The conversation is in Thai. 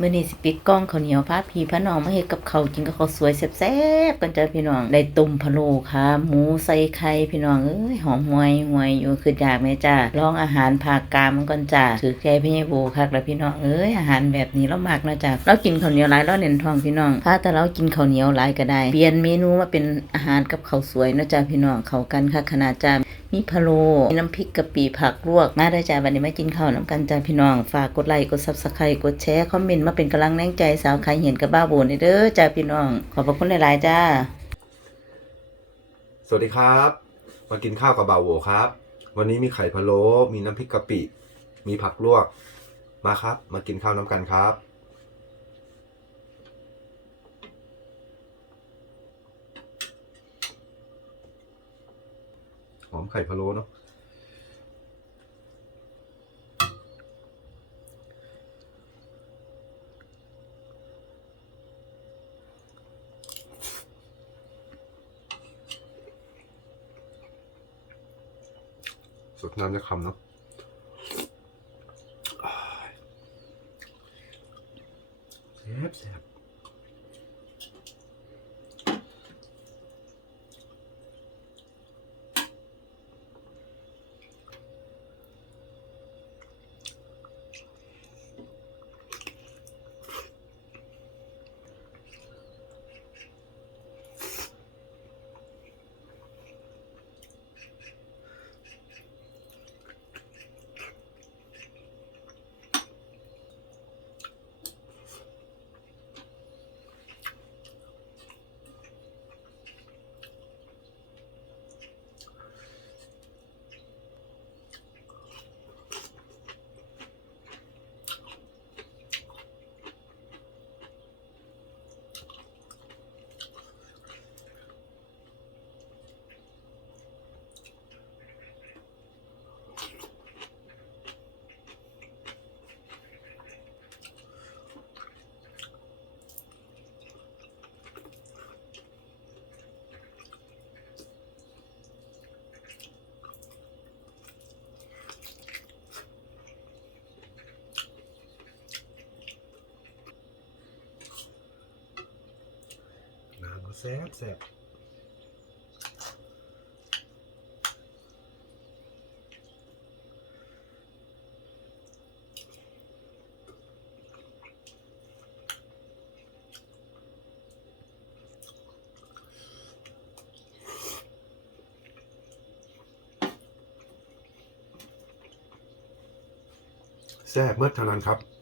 มื้อนี้สิปิดกล้องข้าวเหนียวพาพี่พาน้องมาเฮ็ดกับเขาวกินกับข้าสวยแซ่บๆกันจ้ะพี่น้องได้ต้มพะโล้ค่ะ หมูใส่ไข่พี่น้องเอ้ยหอมหวยหวยอยู่คืออยากแม่จ้าลองอาหารภาคกลางมันก่อนจ้าถือใจพี่โบคักแล้วพี่น้องเอ้ยอาหารแบบนี้เรามักนะจ้ะเรากินข้าวเหนียวหลายเราเน้นท้องพี่น้องถ้าแต่เรากินข้าวเหนียวหลายก็ได้ เปลี่ยนเมนูมาเป็นอาหารกับข้าวสวยนะจ้ะพี่น้องเขากันค่ะขนาดจ้า มีพะโล้มีน้ำพริกกะปิผักลวกมาได้จ้าวันนี้มากินข้าวน้ำกันจ้าพี่น้อง ฝากกดไลค์กดซับสไครต์กดแชร์คอมเมนต์มาเป็นกำลังแรงใจสาวขายเห็นกับบ้าโบนเด้อจ้าพี่น้อง ขอบพระคุณหลายๆจ้า สวัสดีครับ มากินข้าวกับบ่าวโวครับ วันนี้มีไข่พะโล้มีน้ำพริกกะปิ มีผักลวก มาครับ มากินข้าวน้ำกันครับ อมไข่พะโล้เนาะสดน้ำจะคำเนาะแซ่บแซ่บ แซ่บแซ่บแซ่บเมื่อเท่านั้นครับ